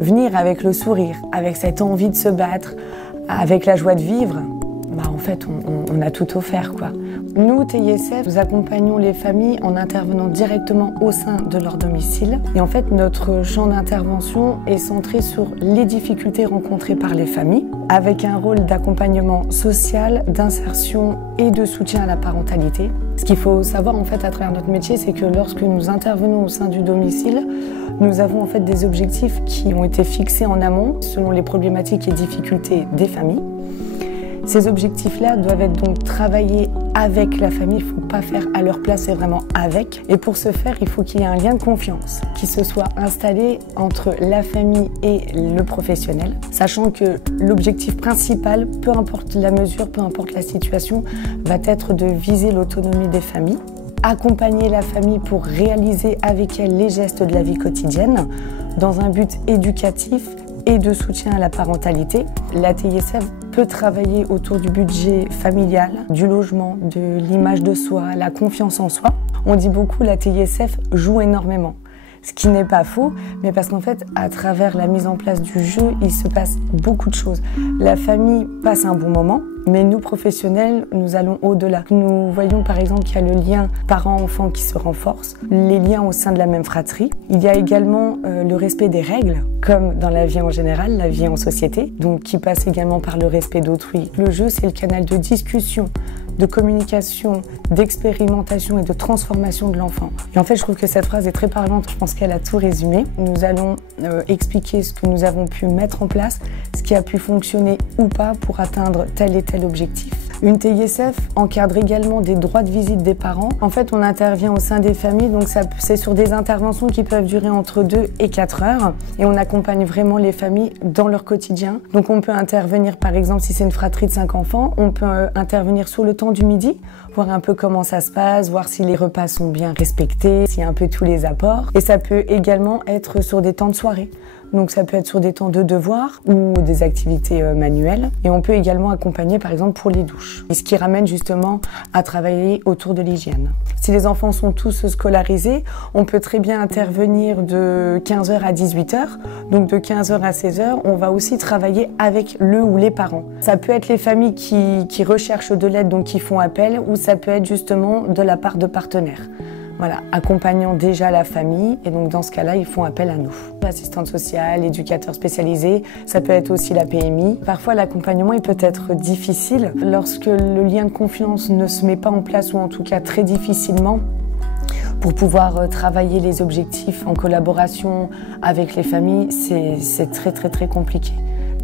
venir avec le sourire, avec cette envie de se battre, avec la joie de vivre, en fait, on a tout offert, quoi. Nous, TISF, nous accompagnons les familles en intervenant directement au sein de leur domicile. Et en fait, notre champ d'intervention est centré sur les difficultés rencontrées par les familles, avec un rôle d'accompagnement social, d'insertion et de soutien à la parentalité. Ce qu'il faut savoir, en fait, à travers notre métier, c'est que lorsque nous intervenons au sein du domicile, nous avons en fait des objectifs qui ont été fixés en amont selon les problématiques et difficultés des familles. Ces objectifs-là doivent être donc travaillés avec la famille, il ne faut pas faire à leur place, c'est vraiment avec. Et pour ce faire, il faut qu'il y ait un lien de confiance qui se soit installé entre la famille et le professionnel, sachant que l'objectif principal, peu importe la mesure, peu importe la situation, va être de viser l'autonomie des familles, accompagner la famille pour réaliser avec elle les gestes de la vie quotidienne dans un but éducatif et de soutien à la parentalité. La TISF peut travailler autour du budget familial, du logement, de l'image de soi, la confiance en soi. On dit beaucoup la TISF joue énormément. Ce qui n'est pas faux, mais parce qu'en fait, à travers la mise en place du jeu, il se passe beaucoup de choses. La famille passe un bon moment, mais nous, professionnels, nous allons au-delà. Nous voyons par exemple qu'il y a le lien parent-enfant qui se renforce, les liens au sein de la même fratrie. Il y a également le respect des règles, comme dans la vie en général, la vie en société, donc qui passe également par le respect d'autrui. Le jeu, c'est le canal de discussion, de communication, d'expérimentation et de transformation de l'enfant. Et en fait, je trouve que cette phrase est très parlante, je pense qu'elle a tout résumé. Nous allons expliquer ce que nous avons pu mettre en place, ce qui a pu fonctionner ou pas pour atteindre tel et tel objectif. Une TISF encadre également des droits de visite des parents. En fait, on intervient au sein des familles, donc c'est sur des interventions qui peuvent durer entre 2 et 4 heures. Et on accompagne vraiment les familles dans leur quotidien. Donc on peut intervenir, par exemple, si c'est une fratrie de 5 enfants, on peut intervenir sur le temps du midi, voir un peu comment ça se passe, voir si les repas sont bien respectés, s'il y a un peu tous les apports. Et ça peut également être sur des temps de soirée. Donc ça peut être sur des temps de devoirs ou des activités manuelles. Et on peut également accompagner par exemple pour les douches. Et ce qui ramène justement à travailler autour de l'hygiène. Si les enfants sont tous scolarisés, on peut très bien intervenir de 15h à 18h. Donc de 15h à 16h, on va aussi travailler avec le ou les parents. Ça peut être les familles qui recherchent de l'aide, donc qui font appel, ou ça peut être justement de la part de partenaires. Voilà, accompagnant déjà la famille, et donc dans ce cas-là, ils font appel à nous. L'assistante sociale, l'éducateur spécialisé, ça peut être aussi la PMI. Parfois, l'accompagnement il peut être difficile lorsque le lien de confiance ne se met pas en place, ou en tout cas très difficilement, pour pouvoir travailler les objectifs en collaboration avec les familles, c'est très compliqué.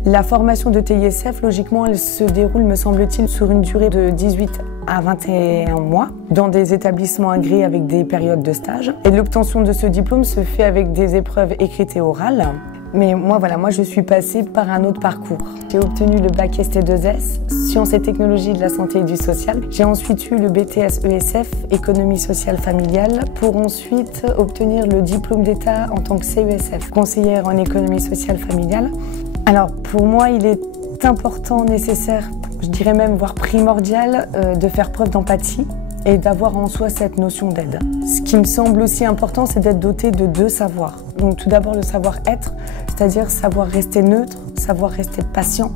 La formation de TISF, logiquement, elle se déroule, me semble-t-il, sur une durée de 18 à 21 mois, dans des établissements agréés avec des périodes de stage. Et l'obtention de ce diplôme se fait avec des épreuves écrites et orales. Mais moi, je suis passée par un autre parcours. J'ai obtenu le bac ST2S, Sciences et technologies de la santé et du social. J'ai ensuite eu le BTS ESF, Économie sociale familiale, pour ensuite obtenir le diplôme d'État en tant que CESF, conseillère en économie sociale familiale. Alors, pour moi, il est important, nécessaire, je dirais même voire primordial, de faire preuve d'empathie et d'avoir en soi cette notion d'aide. Ce qui me semble aussi important, c'est d'être doté de 2 savoirs. Donc tout d'abord le savoir-être, c'est-à-dire savoir rester neutre, savoir rester patient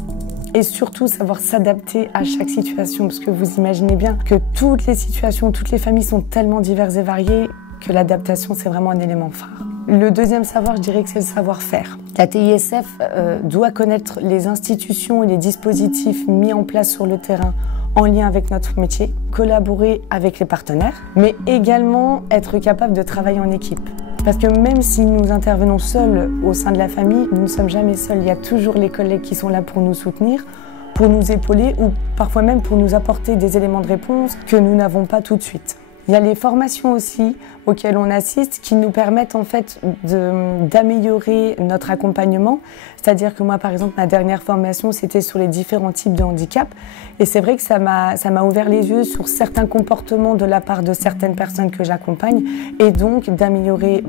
et surtout savoir s'adapter à chaque situation, parce que vous imaginez bien que toutes les situations, toutes les familles sont tellement diverses et variées que l'adaptation, c'est vraiment un élément phare. Le deuxième savoir, je dirais que c'est le savoir-faire. La TISF doit connaître les institutions et les dispositifs mis en place sur le terrain en lien avec notre métier, collaborer avec les partenaires, mais également être capable de travailler en équipe. Parce que même si nous intervenons seuls au sein de la famille, nous ne sommes jamais seuls. Il y a toujours les collègues qui sont là pour nous soutenir, pour nous épauler ou parfois même pour nous apporter des éléments de réponse que nous n'avons pas tout de suite. Il y a les formations aussi auxquelles on assiste qui nous permettent en fait d'améliorer notre accompagnement. C'est-à-dire que moi, par exemple, ma dernière formation, c'était sur les différents types de handicap. Et c'est vrai que ça m'a ouvert les yeux sur certains comportements de la part de certaines personnes que j'accompagne et donc d'améliorer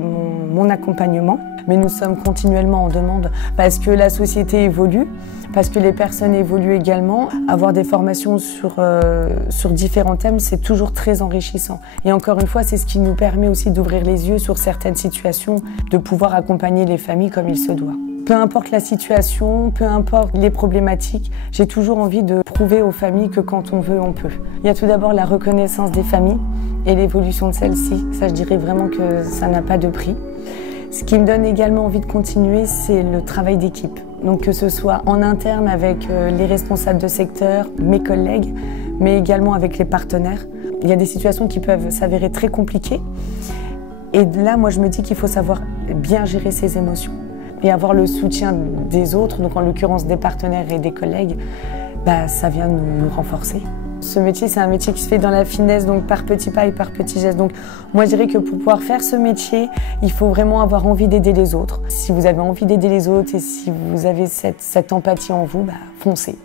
mon accompagnement. Mais nous sommes continuellement en demande parce que la société évolue, parce que les personnes évoluent également. Avoir des formations sur différents thèmes, c'est toujours très enrichissant. Et encore une fois, c'est ce qui nous permet aussi d'ouvrir les yeux sur certaines situations, de pouvoir accompagner les familles comme il se doit. Peu importe la situation, peu importe les problématiques, j'ai toujours envie de prouver aux familles que quand on veut, on peut. Il y a tout d'abord la reconnaissance des familles et l'évolution de celles-ci. Ça, je dirais vraiment que ça n'a pas de prix. Ce qui me donne également envie de continuer, c'est le travail d'équipe. Donc que ce soit en interne avec les responsables de secteur, mes collègues, mais également avec les partenaires. Il y a des situations qui peuvent s'avérer très compliquées. Et là, moi, je me dis qu'il faut savoir bien gérer ses émotions. Et avoir le soutien des autres, donc en l'occurrence des partenaires et des collègues, ça vient nous renforcer. Ce métier, c'est un métier qui se fait dans la finesse, donc par petits pas et par petits gestes. Donc moi, je dirais que pour pouvoir faire ce métier, il faut vraiment avoir envie d'aider les autres. Si vous avez envie d'aider les autres et si vous avez cette empathie en vous, foncez.